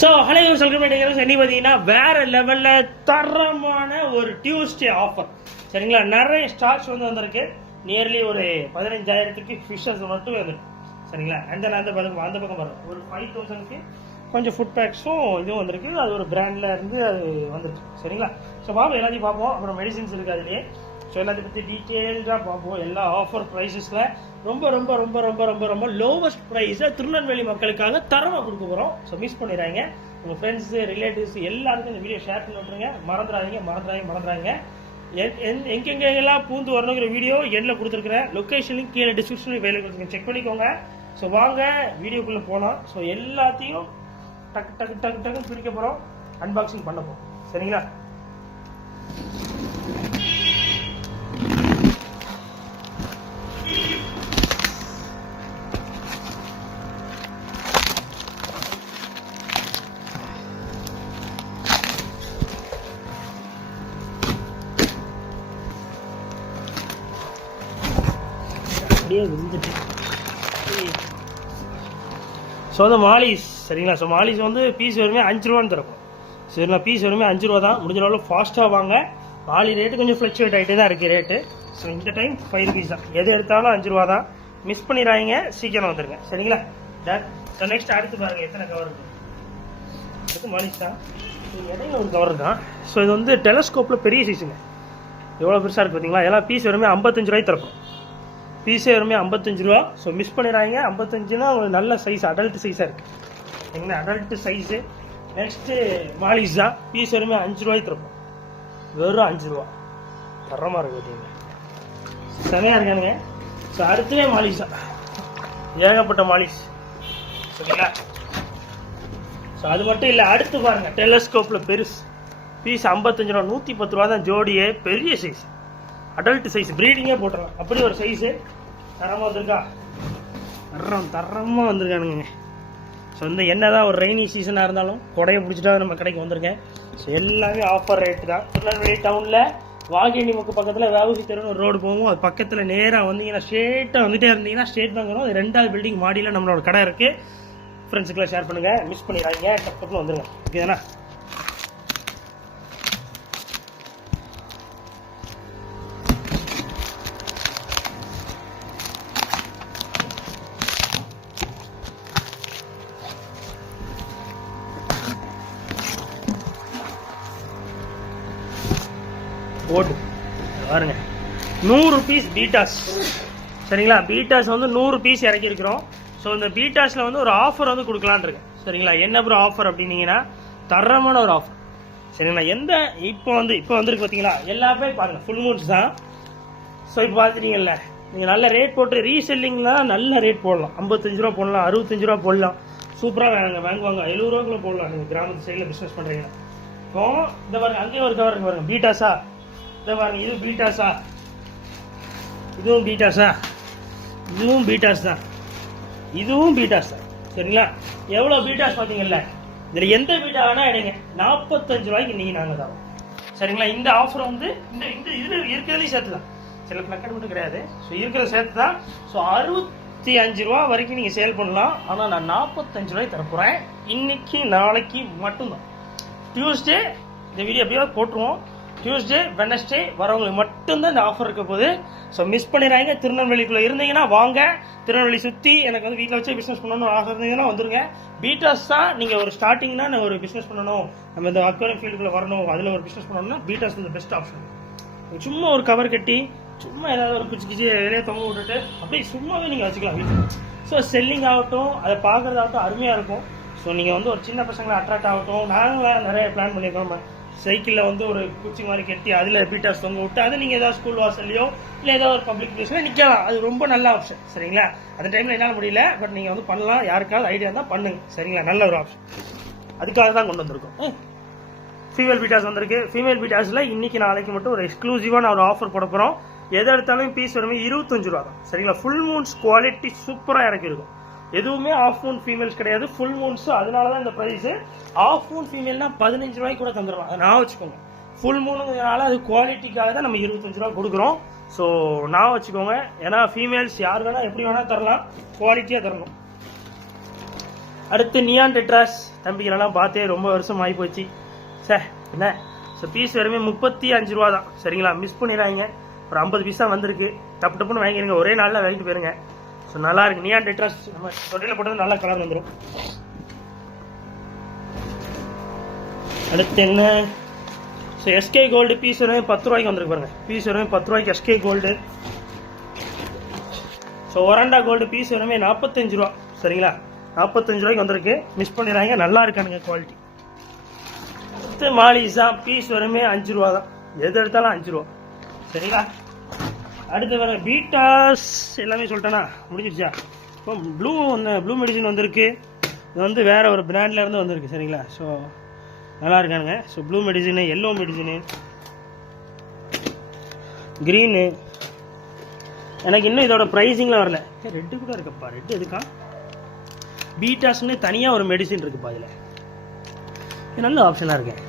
So hello welcome இன்னைக்கு பார்த்தீங்கன்னா வேற லெவலில் தரமான ஒரு டியூஸ்டே ஆஃபர் சரிங்களா. நிறைய ஸ்டாக்ஸ் வந்திருக்கு. நியர்லி ஒரு 15,000க்கு ஃபிஷ்ஷஸ் மட்டும் வந்துருக்கு சரிங்களா. அந்த பக்கம் பாருங்க ஒரு 5,000க்கு கொஞ்சம் ஃபுட் பேக்ஸும் இதுவும் வந்திருக்கு. அது ஒரு பிராண்டில் இருந்து அது வந்துருக்கு சரிங்களா. ஸோ பார்ப்போம், எல்லாத்தையும் பார்ப்போம். அப்புறம் மெடிசின்ஸ் இருக்குது அதுலேயே. ஸோ எல்லாத்தையும் பற்றி டீட்டெயில்டாக பார்ப்போம். எல்லா ஆஃபர் ப்ரைஸஸில் ரொம்ப ரொம்ப ரொம்ப ரொம்ப ரொம்ப ரொம்ப லோவஸ்ட் ப்ரைஸை திருநெல்வேலி மக்களுக்காக தரமாக கொடுக்க போகிறோம். ஸோ மிஸ் பண்ணிடுறாங்க. உங்கள் ஃப்ரெண்ட்ஸு ரிலேட்டிவ்ஸ் எல்லாருக்கும் இந்த வீடியோ ஷேர் பண்ணி விட்ருங்க. மறந்துடாதீங்க. எங்கெங்கெல்லாம் பூந்து வரணுங்கிற வீடியோ எண்ணில் கொடுத்துருக்குறேன். லொக்கேஷனுக்கு கீழே டிஸ்கிரிப்ஷனில் வேலை கொடுத்துருக்கேன், செக் பண்ணிக்கோங்க. ஸோ வாங்க வீடியோக்குள்ளே போகலாம். ஸோ எல்லாத்தையும் டக்கு பிரிக்க போகிறோம், அன்பாக்சிங் பண்ண போகிறோம் சரிங்களா. ஸோ வந்து மாலிஸ் சரிங்களா. ஸோ மாலிஸ் வந்து பீஸ் வருமே 5 ரூபான்னு தரப்போம் சரிங்களா. பீஸ் வருமே 5 ரூபா தான். முடிஞ்ச அளவு ஃபாஸ்ட்டாக வாங்க. மாலி ரேட்டு கொஞ்சம் ஃப்ளக்சுவேட் ஆகிட்டே தான் இருக்குது ரேட்டு. ஸோ இந்த டைம் 5 rupees தான். எது எடுத்தாலும் 5 ரூபா தான். மிஸ் பண்ணிடுறாங்க, சீக்கிரம் வந்துடுங்க சரிங்களா. ஸோ நெக்ஸ்ட் அடுத்து பாருங்கள் எத்தனை கவர் இருக்குது. அடுத்து மாலிஸ் தான். இடையில ஒரு கவர் தான். ஸோ இது வந்து டெலஸ்கோப்பில் பெரிய சைஸுங்க. எவ்வளோ பெருசாக இருக்குது பார்த்தீங்களா. எல்லாம் பீஸ் வருமே 55 ரூபாய்க்கு தரப்போம். பீஸே வருமே 55 ரூபா. ஸோ மிஸ் பண்ணிடுறாங்க. 55னா ஒரு நல்ல சைஸ், அடல்ட் சைஸாக இருக்குது சரிங்களா. Adult size. நெக்ஸ்ட்டு மாலிஸ் தான். பீஸ் வருமே 5 ரூபாய்க்கு தரப்போம். வெறும் 5 ரூபா. தரமாக இருக்குது பார்த்தீங்கன்னா, செமையாக இருக்கானுங்க. ஸோ அடுத்தவே மாலிஸ் தான். ஏகப்பட்ட மாலிஸ் சரிங்களா. ஸோ அது மட்டும் இல்லை, அடுத்து பாருங்கள் டெலஸ்கோப்பில் பெருசு. பீஸ் 55 ரூபா. 110 ரூபா தான் ஜோடியே. பெரிய சைஸ், அடல்ட் சைஸ், ப்ரீடிங்கே போட்டுடலாம் அப்படி ஒரு சைஸு. தரமாக வந்திருக்கா, தரமாக வந்திருக்கானுங்க. ஸோ இந்த என்ன தான் ஒரு ரெய்னி சீசனாக இருந்தாலும் கொடையை பிடிச்சிட்டா நம்ம கடைக்கு வந்திருக்கேன். ஸோ எல்லாமே ஆஃபர் ரேட்டு தான். திருநெல்வேலி டவுனில் வாகேணி முக்கு பக்கத்தில் வேவசி தெருன்னு ஒரு ரோடு போகும். அது பக்கத்தில் நேராக வந்தீங்கன்னா ஸ்ட்ரெயிட்டாக வந்துகிட்டே இருந்தீங்கன்னா ஸ்டேட் பேங்க் வரும். அது 2வது பில்டிங் மாடியில் நம்மளோட கடை இருக்குது. ஃப்ரெண்ட்ஸுக்கெல்லாம் ஷேர் பண்ணுங்கள், மிஸ் பண்ணிடுறாங்க. டக்குன்னு வந்துடுங்க ஓகேதானே. ஓடு பாருங்க, 100 rupees பீட்டாஸ் சரிங்களா. பீட்டாஸ் வந்து 100 பீஸ் இறக்கியிருக்கிறோம். ஸோ இந்த பீட்டாஸில் வந்து ஒரு ஆஃபர் வந்து கொடுக்கலான் இருக்கேன் சரிங்களா. என்ன ப்ரோ ஆஃபர் அப்படின்னீங்கன்னா, தரமான ஒரு ஆஃபர் சரிங்களா. இப்போ வந்துருக்கு பார்த்தீங்களா. எல்லாமே பாருங்கள் ஃபுல் மூன்ஸ் தான். ஸோ இப்போ பார்த்துட்டீங்கல்ல, நீங்கள் நல்ல ரேட் போட்டு ரீசெல்லிங்லாம் நல்ல ரேட் போடலாம். 55 ரூபா போடலாம், 65 ரூபா போடலாம். சூப்பராக வாங்குவாங்க. 70 ரூபாக்குள்ள போடலாம். நீங்கள் கிராமத்து சைடில் பிஸ்னஸ் பண்ணுறீங்க. இப்போ இந்த பாருங்க, அங்கேயும் ஒரு கவர் இருக்கு பாருங்க, பீட்டாஸா. இதை பாருங்க, இது பீட்டாஸா, இதுவும் பீட்டாஸா, இதுவும் பீட்டாஸ் தான், இதுவும் பீட்டாஸ் தான் சரிங்களா. எவ்வளோ பீட்டாஸ் பார்த்தீங்கல்ல. இதில் எந்த பீட்டா வேணால் எடுங்க, 45 ரூபாய்க்கு இன்றைக்கி நாங்கள் தரோம் சரிங்களா. இந்த ஆஃபர் வந்து இந்த இதில் இருக்கிறதையும் சேர்த்து தான், சில பிளக்கெட் மட்டும் கிடையாது. ஸோ இருக்கிறத சேர்த்து தான். ஸோ 65 ரூபா வரைக்கும் நீங்கள் சேல் பண்ணலாம். ஆனால் நான் 45 ரூபாய்க்கு தரப்போகிறேன். இன்னைக்கு நாளைக்கு மட்டும்தான். டியூஸ்டே இந்த வீடியோ எப்படியாவது போட்டுருவோம். டியூஸ்டே வெனஸ்டே வரவங்களுக்கு மட்டும்தான் இந்த ஆஃபர் இருக்க போகுது. ஸோ மிஸ் பண்ணிடுறாங்க. திருநெல்வேலிக்குள்ளே இருந்தீங்கன்னா வாங்க. திருநெல்வேலி சுற்றி எனக்கு வந்து வீட்டில் வச்சு பிஸ்னஸ் பண்ணணும்னு ஆசை இருந்தீங்கன்னா வந்துருங்க. பீட்டாஸ் தான் நீங்கள் ஒரு ஸ்டார்டிங்னா நான் ஒரு பிஸ்னஸ் பண்ணணும், நம்ம இந்த அக்வாரியம் ஃபீல்டுக்குள்ளே வரணும், அதில் ஒரு பிஸ்னஸ் பண்ணணும்னா பீட்டாஸ் வந்து பெஸ்ட் ஆப்ஷன். சும்மா ஒரு கவர் கட்டி சும்மா ஏதாவது ஒரு குச்சி வெளியே தொங்க விட்டுட்டு அப்படியே சும்மாவே நீங்கள் வச்சுக்கலாம் வீட்டில். ஸோ செல்லிங் ஆகட்டும், அதை பார்க்குறதாகட்டும் அருமையாக இருக்கும். ஸோ நீங்கள் வந்து ஒரு சின்ன பசங்களை அட்ராக்ட் ஆகட்டும். நாங்கள் நிறைய பிளான் பண்ணியிருக்கோம். சைக்கிளில் வந்து ஒரு குச்சி மாதிரி கட்டி அதில் பீட்டாஸ் தொங்க விட்டு அதை நீங்கள் ஏதாவது ஸ்கூல் வாசல்லையோ இல்லை ஏதாவது ஒரு பப்ளிக் பிளேஸில் நிற்கலாம். அது ரொம்ப நல்ல ஆப்ஷன் சரிங்களா. அந்த டைமில் என்னால் முடியல, பட் நீங்கள் வந்து பண்ணலாம். யாருக்காவது ஐடியா இருந்தால் பண்ணுங்க சரிங்களா. நல்ல ஒரு ஆப்ஷன். அதுக்காக தான் கொண்டு வந்திருக்கோம். ஃபீமேல் பீட்டாஸ் வந்திருக்கு. ஃபீமேல் பீட்டாஸில் இன்றைக்கி நாளைக்கு மட்டும் ஒரு எக்ஸ்க்ளூசிவான ஒரு ஆஃபர் போட போகிறோம். எதை எடுத்தாலும் பீஸ் வருமே 25 ரூபா தான் சரிங்களா. ஃபுல் மூன்ஸ் குவாலிட்டி சூப்பராக இறக்கிருக்கும். எதுவுமே ஆஃப் மூன் ஃபீமேல்ஸ் கிடையாது, ஃபுல் மூன்ஸ். அதனால தான் இந்த ப்ரைஸு. ஆஃப் மூன் ஃபீமேல்னா 15 ரூபாய்க்கு கூட தந்துடுவாங்க. அதை நான் வச்சுக்கோங்க. ஃபுல் மூணுங்கிறதுனால அது குவாலிட்டிக்காக தான் நம்ம 25 ரூபா கொடுக்குறோம். ஸோ நான் வச்சுக்கோங்க. ஏன்னா ஃபீமேல்ஸ் யார் வேணால் எப்படி வேணால் தரலாம், குவாலிட்டியாக தரணும். அடுத்து நியான் டெட்ராஸ் தம்பிகளெல்லாம் பார்த்தே ரொம்ப வருஷம் ஆகி போச்சு சார் என்ன. ஸோ பீஸ் வெறுமே 35 ரூபா தான். சரிங்களா, மிஸ் பண்ணிடுறாங்க. ஒரு 50 பீஸ் தான் வந்திருக்கு. டப்பு டப்புன்னு வாங்கிடுங்க, ஒரே நாளில் வாங்கிட்டு போயிருங்க. ஸோ நல்லா இருக்கு நியான் டெட்ராஸ். நம்ம தொட்டியில் போட்டது நல்ல கலர் வந்துடும். அடுத்து என்ன, ஸோ எஸ்கே கோல்டு பீஸ் வெறுமே 10 ரூபாய்க்கு வந்துருக்கு பாருங்க. பீஸ் வெறுமே 10 ரூபாய்க்கு எஸ்கே கோல்டு. ஸோ ஒராண்டா கோல்டு பீஸ் வெறுமே 45 ரூபா. சரிங்களா, 45 ரூபாய்க்கு வந்திருக்கு. மிஸ் பண்ணிடுறாங்க, நல்லா இருக்கானுங்க குவாலிட்டி. அடுத்து மாலிசா பீஸ் வெறுமே 5 ரூபா தான். எது எடுத்தாலும் 5 ரூபா. சரிங்களா, அடுத்து வர பீட்டாஸ் எல்லாமே சொல்லிட்டேன்னா முடிஞ்சிருச்சா. இப்போ ப்ளூ மெடிசின் வந்திருக்கு. இது வந்து வேற ஒரு பிராண்ட்ல இருந்து வந்திருக்கு. சரிங்களா, ஸோ நல்லா இருக்கானுங்க. So blue medicine, yellow medicine, green. எனக்கு இன்னும் இதோட ப்ரைஸிங்லாம் வரல. ரெட்டு கூட இருக்குப்பா. ரெட்டு எதுக்கா, பீட்டாஸ்ன்னு தனியாக ஒரு மெடிசின் இருக்குப்பா. இதில் நல்ல ஆப்ஷனாக இருக்கேன்.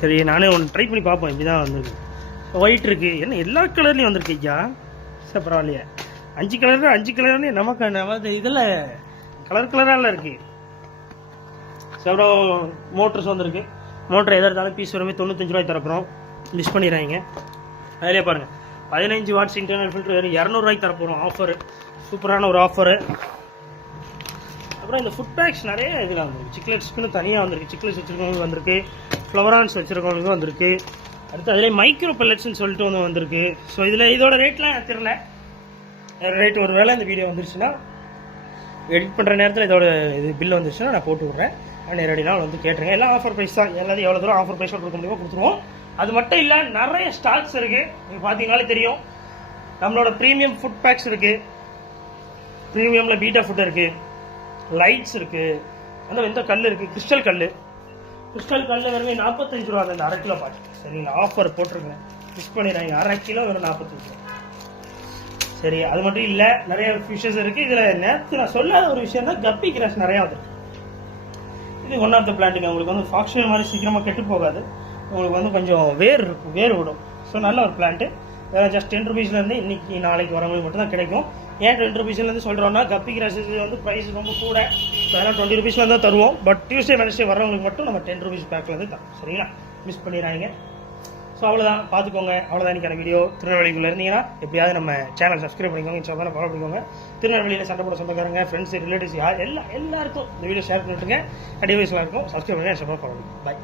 சரி, நானே ஒன்று ட்ரை பண்ணி பார்ப்போம். இப்படி தான் வந்திருக்கு. ஒயிட் இருக்குது, என்ன எல்லா கலர்லேயும் வந்திருக்கு ஐயா. சார் பரவாயில்லையே, 5 கலர்லேயும் நமக்கு நமது இதில் கலராக இருக்குது. ஸோ அப்புறம் மோட்டர்ஸ் வந்திருக்கு. மோட்டர் எதாக இருந்தாலும் பீஸ் வரமே 95 ரூபாய்க்கு தரப்போகிறோம். மிஸ் பண்ணிடுறாங்க. அதிலே பாருங்கள், 15 வாட்ஸ் இன்டர்னல் ஃபில்டர் வெறும் 200 ரூபாய்க்கு தரப்போகிறோம். ஆஃபரு, சூப்பரான ஒரு ஆஃபரு. அப்புறம் இந்த ஃபுட் பேக்ஸ் நிறைய இதில் வந்துருக்கு. சிக்லெட்ஸ்க்குன்னு தனியாக வந்திருக்கு. சிக்லெட்ஸ் வச்சுருக்கவங்களுக்கு வந்திருக்கு, ஃப்ளவரான்ஸ் வச்சுருக்கவங்களுக்கு வந்திருக்கு. அடுத்து அதிலே மைக்ரோ பெல்லட்ஸ்ன்னு சொல்லிட்டு ஒன்று வந்திருக்கு. ஸோ இதில் இதோட ரேட்லாம் எனக்கு தெரியல. ரேட் ஒரு வேளை இந்த வீடியோ வந்துருச்சுன்னா எடிட் பண்ணுற நேரத்தில் இதோட இது பில் வந்துருச்சுன்னா நான் போட்டு விட்றேன். நேரடினால் வந்து கேட்டுருங்க. எல்லாம் ஆஃபர் ப்ரைஸ் தான். எல்லாத்தையும் எவ்வளோ தூரம் ஆஃபர் ப்ரைஸாக கொடுக்க முடியுமோ கொடுத்துருவோம். அது மட்டும் இல்லை, நிறைய ஸ்டாக்ஸ் இருக்குது. நீங்கள் பார்த்தீங்கனாலே தெரியும். நம்மளோட ப்ரீமியம் ஃபுட் பேக்ஸ் இருக்குது. ப்ரீமியமில் பீட்டா ஃபுட் இருக்குது, லைட்ஸ் இருக்குது, அந்த இந்த கல் இருக்குது, கிறிஸ்டல் கல் வெறுமே 45 ரூபா. அந்த 1/2 கிலோ பாட்டு. சரிங்களா, ஆஃபர் போட்டிருக்கேன், மிஸ் பண்ணிடுறாங்க. 1/2 கிலோ வெறும் 45 ரூபா. சரி, அது மட்டும் இல்லை, நிறைய ஃபிஷஸ் இருக்குது. இதில் நேற்று நான் சொல்லாத ஒரு விஷயம் தான், கப்பி கிராஸ் நிறையா வந்துருக்கு. இது ஒன் ஆஃப் த பிளான்ட்டுங்க. உங்களுக்கு வந்து ஃபாக்ஷன் மாதிரி சீக்கிரமாக கெட்டு போகாது. உங்களுக்கு வந்து கொஞ்சம் வேர் விடும். ஸோ நல்ல ஒரு பிளான்ட்டு. ஜஸ்ட் 10 ருபீஸ்லேருந்து இன்னைக்கு நாளைக்கு வரவங்களுக்கு மட்டும் தான் கிடைக்கும். ஏன் 20 ருபீஸ்லேருந்து சொல்கிறோன்னா, கப்பி கிராஸஸ் வந்து ப்ரைஸ் ரொம்ப கூட. ஸோ அதனால் 20 ருபீஸில் தான் தருவோம். பட் டியூஸ்டே வெனஸ்டே வரவங்களுக்கு மட்டும் நம்ம 10 ருபீஸ் பேக்லேருந்து தரோம். சரிங்களா, மிஸ் பண்ணிடுறாங்க. ஸோ அவ்வளோதான், பார்த்துக்கோங்க. அவ்வளோதான் இன்றைக்கான வீடியோ. திருநெல்வேலிக்குள்ளே இருந்தீங்கன்னா எப்படியாவது நம்ம சேனல் சப்ஸ்கிரைப் பண்ணிக்கோங்க. இன்ஸ்டாகிராம் ஃபாலோ பண்ணிக்கோங்க. திருநெல்வேலியில் சண்டை போட சொந்தக்காரங்க, ஃப்ரெண்ட்ஸ், ரிலேட்டிவ்ஸ் எல்லாருக்கும் இந்த வீடியோ ஷேர் பண்ணிட்டுங்க. டிவைஸ்லாம் இருக்கும். சப்ஸ்கிரைப் பண்ணுங்கள், ஃபாலோ பண்ணுங்க. பை.